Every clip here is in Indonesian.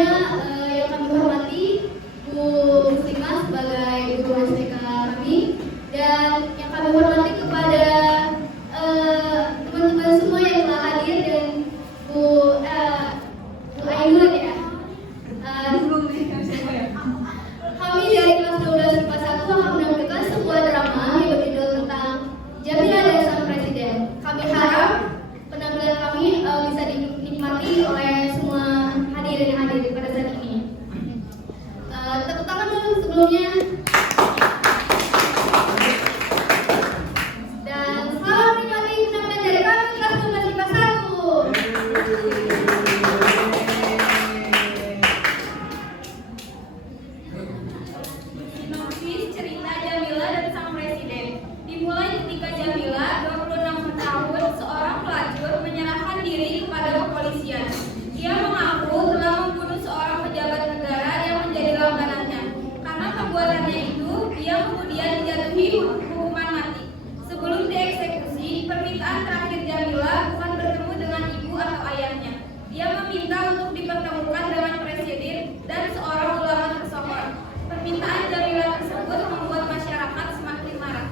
Sebelumnya yang kami hormati Bu Muslimah sebagai guru STK kami, dan yang kami hormati kepada teman-teman semua yang telah hadir, dan Bu Ainun ya. Kami dari kelas 12 IPA 1 akan menampilkan sebuah drama yang berjudul tentang Jamila dan Sang Presiden. Kami harap penampilan kami bisa dinikmati oleh semua hadirin yang hadir pada saat ini. Tepuk tangan dulu sebelumnya. Dan selamat menikmati penampilan dari kami kelas 12 IPA 1. Sinopsis cerita Jamila dan Sang Presiden. Dimulai ketika Jamila, 26 tahun, seorang pelacur, menyerahkan diri kepada kepolisian. Ia mengaku telah membunuh seorang pejabat negara yang menjadi langganannya. Karena perbuatannya itu, ia kemudian dijatuhi hukuman mati. Sebelum dieksekusi, permintaan terakhir Jamila bukan bertemu dengan ibu atau ayahnya. Ia meminta untuk dipertemukan dengan presiden dan seorang ulama tersohor. Permintaan Jamila tersebut membuat masyarakat semakin marah.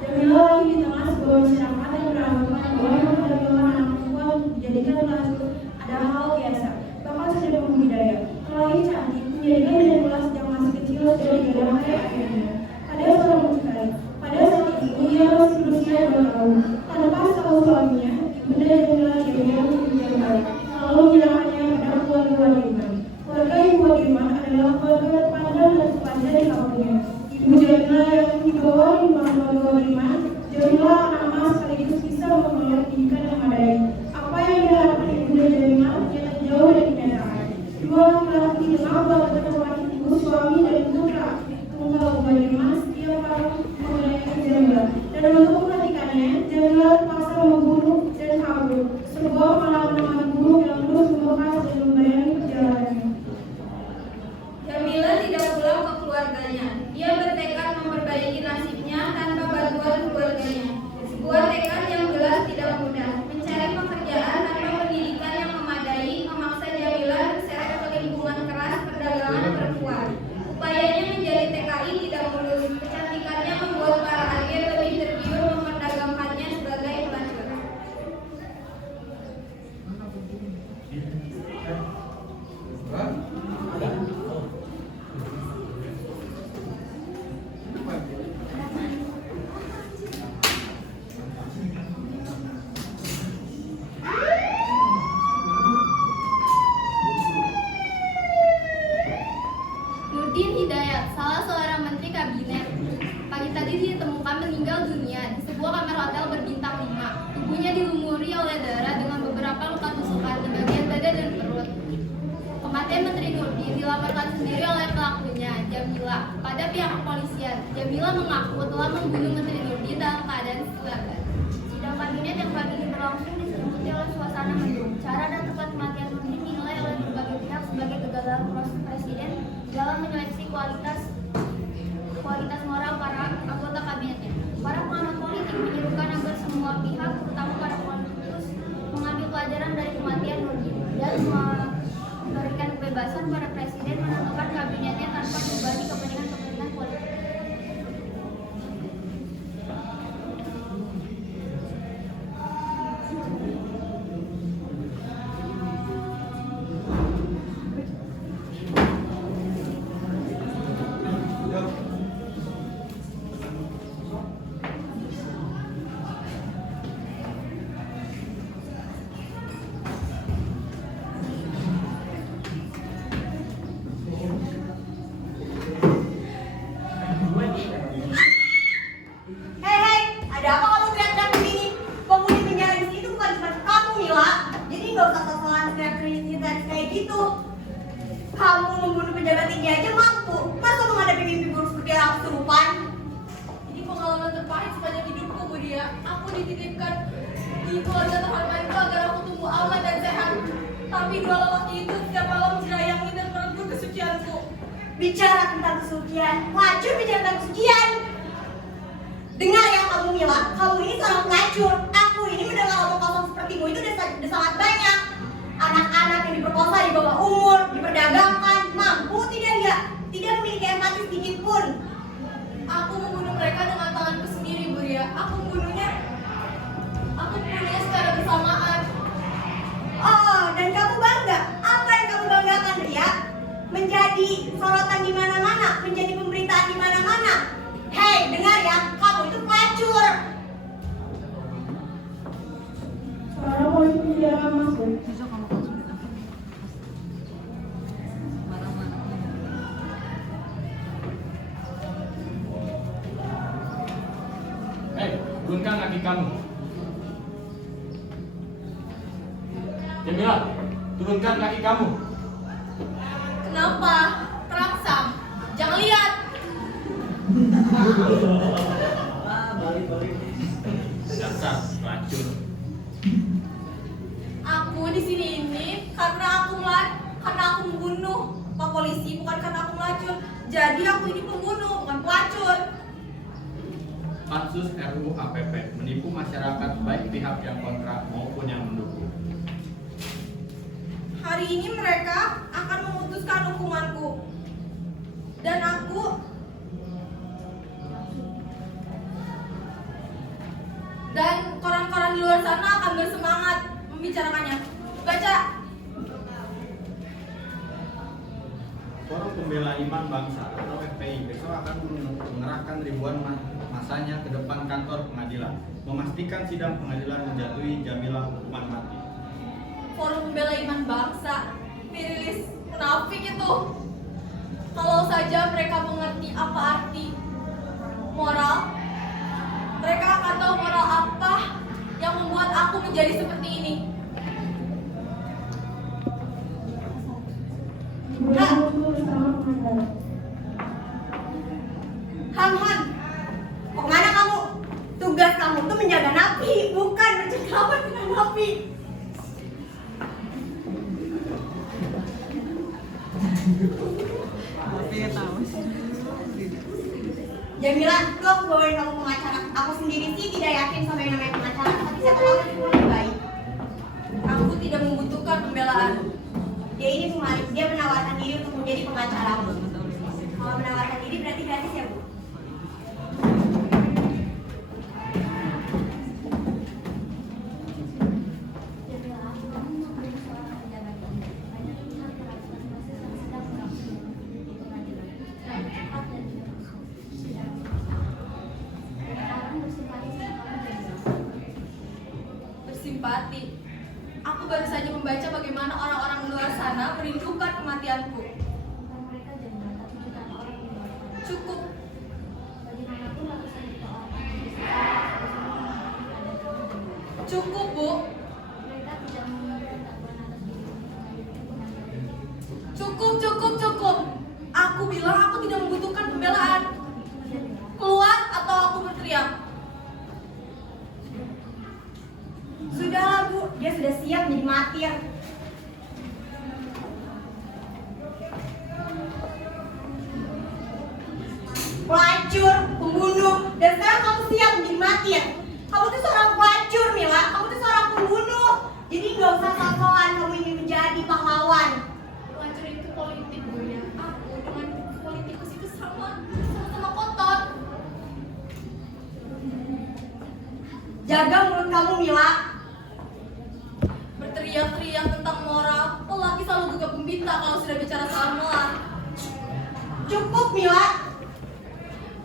Jamila lagi di tengah sebuah masyarakat yang beranggapan bahwa Jamila anak perempuan dijadikan pelacur adalah hal biasa, bahkan sudah berbudaya. Terlalu cantik, menjadikan Jamila sejak masih kecil sudah digadang-gadang ayahnya. Pada seorang sekali, pada saat itu ia masih berusia 2 tahun. Tanpa tahu suaminya, ibunda Jamila akhirnya meninggal, lalu menyerahkannya pada keluarga Wadirman. Keluarga Ibu Wadirman adalah keluarga terpandang dan terpandang di kampungnya. Ibu Jamila yang dibawa di keluarga Wadirman, Jamila nama sekaligus bisa memperoleh pendidikan yang memadai. Apa yang diharapkan ibunda Jamila ternyata jauh dari kenyataan. Dua laki-laki dengan bapak terhormat ibu, suami dan putra tunggal Wadirman setiap hari mengenai Jamila, dan untuk memperhatikannya, Jamila terpaksa membunuh dan kabur. Sebuah pengalaman buruk yang terus membekas dan membayani perjalanannya. Jamila tidak pulang ke keluarganya. Ia bertekad memperbaiki nasibnya tanpa bantuan keluarganya. Sebuah tekad yang jelas tidak mudah. Mencari pekerjaan tanpa pendidikan yang memadai memaksa Jamila terseret ke lingkungan keras perdagangan perempuan. Upayanya menjadi TKI tidak mulus. Kecantikannya membuat para agen lebih tergiur memperdagangkannya sebagai pelacur. Nurdin Hidayat, salah seorang menteri kabinet, pagi tadi ditemukan meninggal dunia di sebuah kamar hotel berbintang 5. Tubuhnya dilumuri oleh darah dengan beberapa luka tusukan di bagian dada dan perut. Kematian Menteri Nurdin dilaporkan sendiri oleh pelakunya, Jamila, pada pihak kepolisian. Jamila mengaku telah membunuh Menteri Nurdin dalam keadaan sadar. Sidang kabinet yang pagi ini berlangsung diselimuti oleh suasana mendung. Cara dan tempat kematian Nurdin dinilai oleh berbagai pihak sebagai kegagalan proses presiden dalam menyeleksi kualitas moral para anggota kabinetnya. Para pengamat politik menyerukan agar semua pihak, terutama para politikus, mengambil pelajaran dari kematian Nurdin dan memberikan kebebasan pada presiden menentukan kabinetnya tanpa membebani kepentingan politik. Kamu membunuh pejabat tinggi aja mampu, masa menghadapi mimpi buruk seperti orang kesurupan? Ini pengalaman terpahit sepanjang hidupku, Budia. Aku dititipkan di keluarga terhormat itu agar aku tumbuh aman dan sehat. Tapi dua lelaki itu setiap malam menjerayangi dan merenggut kesucianku. Bicara tentang kesucian, pelacur bicara tentang kesucian. Dengar ya kamu Mila, kamu ini seorang pelacur. Aku ini mendengar omong kosong sepertimu itu udah sangat banyak. Anak-anak yang diperkosa di bawah umur, diperdagangkan, mampu tidak dia? Tidak memiliki empati sedikit pun. Aku membunuh mereka dengan tanganku sendiri, Bu Ria. Aku membunuhnya secara bersamaan. Oh, dan kamu bangga? Apa yang kamu banggakan, Ria? Menjadi sorotan di mana-mana, menjadi pemberitaan di mana-mana. Hei, dengar ya, kamu itu pelacur. Suara polisi penjara masuk. Hei, turunkan kaki kamu. Jamila, turunkan kaki kamu. Kenapa? Terangsang. Jangan lihat. Dasar pelacur. Aku di sini ini karena aku membunuh Pak Polisi, bukan karena aku melacur. Jadi aku ini pembunuh, bukan pelacur. Pansus RUU APP menipu masyarakat baik pihak yang kontra maupun yang mendukung. Hari ini mereka akan memutuskan hukumanku. Dan koran-koran di luar sana akan bersemangat membicarakannya. Baca. Forum Pembela Iman Bangsa atau FPI besok akan mengerahkan ribuan masanya ke depan kantor pengadilan, memastikan sidang pengadilan menjatuhi Jamila hukuman mati. Forum Pembela Iman Bangsa dirilis munafik itu. Kalau saja mereka mengerti apa arti moral, mereka akan tahu moral apa yang membuat aku menjadi seperti ini. Han, mau kemana kamu? Tugas kamu tuh menjaga napi, bukan bercengkrama dengan napi. Jamila, tuh aku bawain kamu pengacara. Aku sendiri sih tidak yakin sama yang namanya pengacara, tapi saya tahu dia lebih baik. Aku tidak membutuhkan pembelaan. Dia ini pemalis, dia menawarkan diri untuk menjadi pengacara. Kalau menawarkan diri berarti gratis ya, Bu? Bersimpati. Aku baru saja membaca bagaimana orang-orang di luar sana merindukan kematianku. Cukup. Cukup, Bu. Cukup. Aku bilang aku tidak membutuhkan pembelaan. Keluar atau aku berteriak. Sudahlah, Bu, dia sudah siap menjadi martir. Pelacur, pembunuh, dan sekarang kamu siap menjadi martir. Kamu tuh seorang pelacur, Mila. Kamu tuh seorang pembunuh. Jadi nggak usah sok-sokan kamu ingin menjadi pahlawan. Pelacur itu politik, Bu ya. Aku dengan politikus itu sama kotor. Jaga mulut kamu, Mila. Berteriak-teriak tentang moral, lelaki selalu gegap gempita kalau sudah bicara soal moral. Cukup, Mila.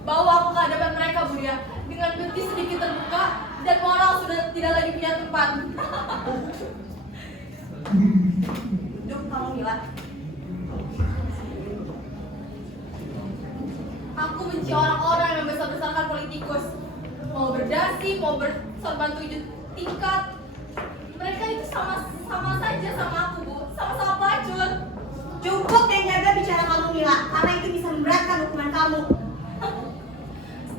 Bawa aku ke hadapan mereka, Bu ya, dengan betis sedikit terbuka dan moral sudah tidak lagi punya tempat. Duduk kamu, Mila. Aku benci orang-orang yang besar-besarkan politikus. Mau berdasi, mau bersorban 7 tingkat. Mereka itu sama saja sama aku, Bu. Sama-sama pelacur. Cukup dan jaga bicara kamu, Mila. Karena itu bisa memberatkan hukuman kamu.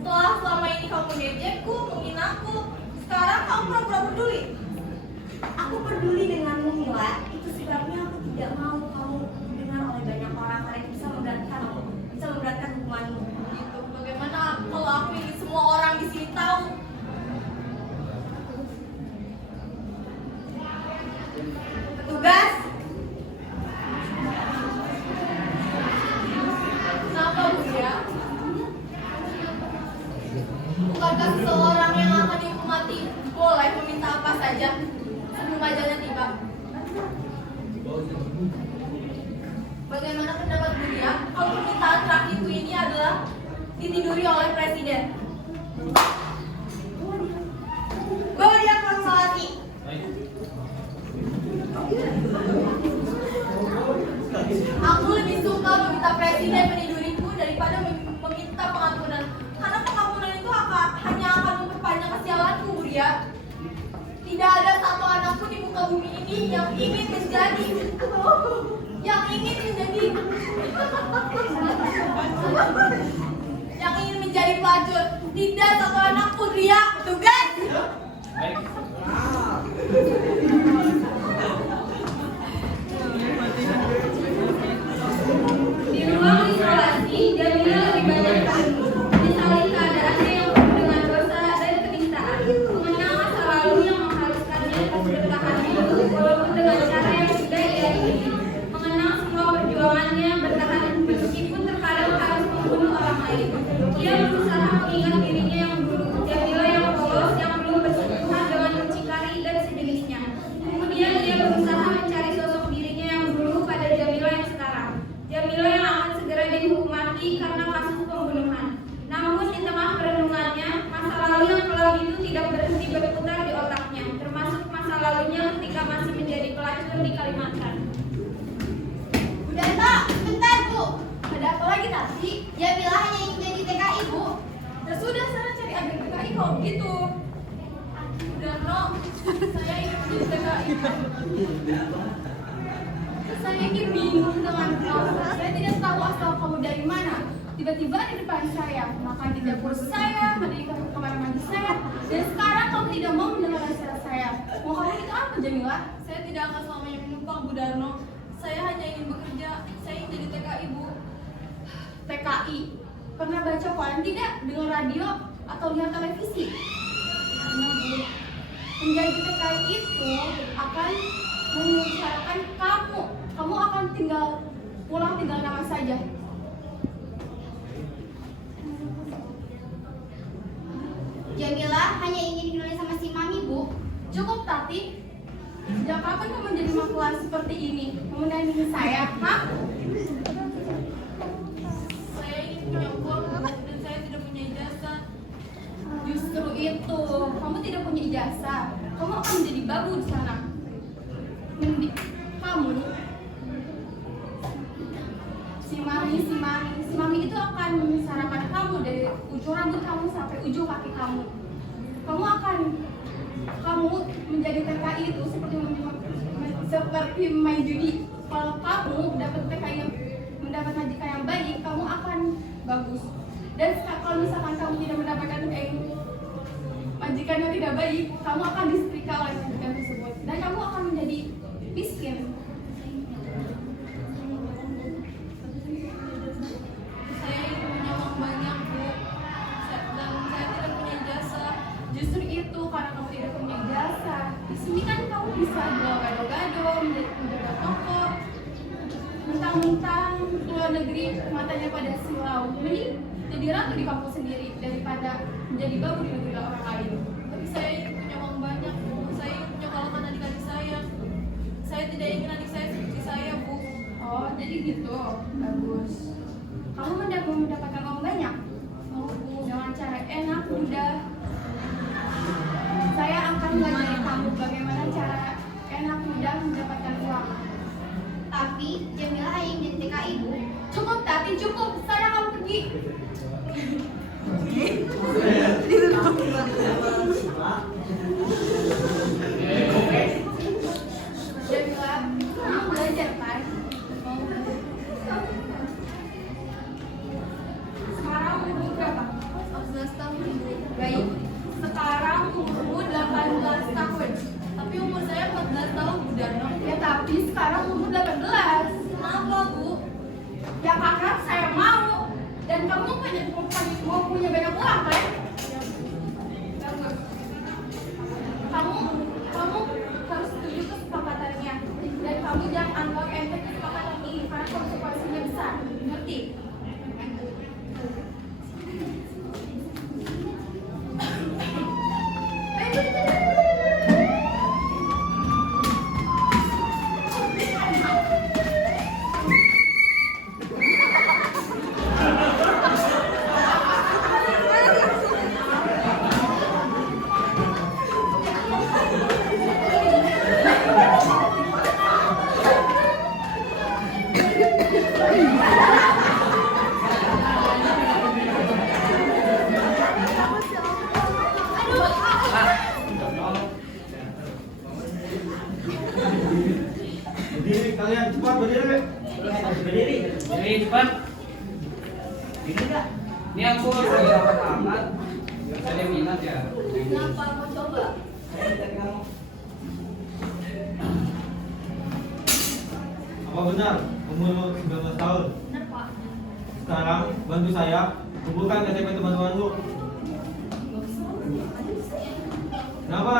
Setelah selama ini kamu ngejekku, menghinaku, sekarang kamu pura-pura peduli. Aku peduli denganmu, Mila. Itu sebabnya aku tidak mau kamu didengar oleh banyak orang karena itu bisa memberatkan hukumanmu. Gitu. Bagaimana kalau aku ingin semua orang di sini tahu? Petugas, Bagaimana pendapat Budia kalau permintaan terakhirku ini adalah ditiduri oleh presiden? Bawa dia ke ruang salati. Aku lebih suka meminta presiden meniduriku daripada meminta pengampunan. Karena pengampunan itu hanya akan memperpanjang kesialanku, Budia. Tidak ada satu anak pun di muka bumi ini yang ingin menjadi pelacur. Tidak satu anak pun, Ria. Tugas. Di ruang isolasi, Jamila lebih banyak bertemu. Menyesali keadaannya yang penuh dengan dosa dan kenistaan. Mengenang masa lalu yang mengharuskannya terus bertahan hidup walaupun dengan cara yang sudah ia ikuti. Mengenang semua perjuangannya bertahan meskipun terkadang harus membunuh orang lain. Ia berusaha mengingat dirinya yang dulu, Jamila yang polos, yang belum bersentuhan dengan mucikari dan sejenisnya. Kemudian ia berusaha mencari sosok dirinya yang dulu pada Jamila yang sekarang. Jamila yang akan segera dihukum mati karena kasus pembunuhan. Namun di tengah perenungannya, masa lalu yang kelam itu tidak berhenti berputar di otaknya, termasuk masa lalunya ketika masih menjadi pelacur di Kalimantan. Budanto, bentar Bu. Ada apa lagi tadi? Jamila hanya ingin jadi TKI Bu. Ya sudah, sana cari agen TKI kalau begitu. Budarno, saya ingin menjadi TKI. Saya ini bingung dengan kamu. Saya tidak tahu asal kamu dari mana. Tiba-tiba di depan saya, makan di dapur saya, mandi di kamar mandi saya, dan sekarang kamu tidak mau mendengar nasihat saya. Mau kamu itu apa, Jamila? Saya tidak akan selamanya menumpang, Bu Darno. Saya hanya ingin bekerja. Saya ingin jadi TKI, Bu. TKI. Pernah baca koran tidak? Dengar radio atau lihat televisi? Karena Bu, menjadi TKI itu akan mengusahakan kamu akan pulang tinggal nama saja. Jamila hanya ingin dikenali sama si Mami, Bu. Cukup, Tati. Sejak kapan kamu menjadi makhluk seperti ini? Menandingi saya, Hah? Saya ingin punya uang dan saya tidak punya ijazah. Justru itu, kamu tidak punya ijazah. Kamu akan menjadi babu di sana. Si mami itu akan membesarkan kamu dari ujung rambut kamu sampai ujung kaki kamu. Kamu menjadi TKI itu seperti main judi. Kalau kamu mendapat majikan yang baik, kamu akan bagus. Dan kalau misalkan kamu tidak mendapatkan majikan yang tidak baik, kamu akan disetrika oleh majikan tersebut dan kamu akan menjadi miskin. Saya ingin punya uang banyak, Bu. Dan saya tidak punya ijazah. Justru itu, karena kamu tidak punya jasa, di sini kan kamu bisa jual gado-gado, menjaga toko, mentang-mentang luar negeri matanya pada silau. Mending jadi ratu di kampung sendiri daripada menjadi babu di negeri orang lain. Tapi saya ingin punya uang banyak, Bu. Saya ingin menyekolahkan adik-adik saya. Saya tidak ingin adik saya seperti saya, Bu. Oh, jadi gitu. Bagus. Kamu mendapatkan uang banyak? Oh, Bu. Dengan cara enak, mudah. Saya akan mengajari kamu bagaimana cara enak, mudah mendapatkan uang. Tapi Jamila hanya ingin jadi TKI, Bu. Cukup, Tati, cukup. Sana kamu pergi. Jamila, kamu belajar kan? Sekarang umur berapa? 14 tahun, Bu. Baik. Sekarang umurmu 18 tahun. Tapi umur saya 14 tahun, Bu Darno. Ya tapi sekarang umur 18. Kenapa, Bu? Ya karena saya mau. Dan kamu mau punya banyak uang kan? Bagus. Kamu Berdiri. Berdiri cepat. Ini enggak? Ini aku lagi dapat amat. Saya minat ya. Kenapa mau coba? Apa benar umur 19 tahun? Benar Pak. Sekarang bantu saya kumpulkan KTP teman-temanmu. Kenapa?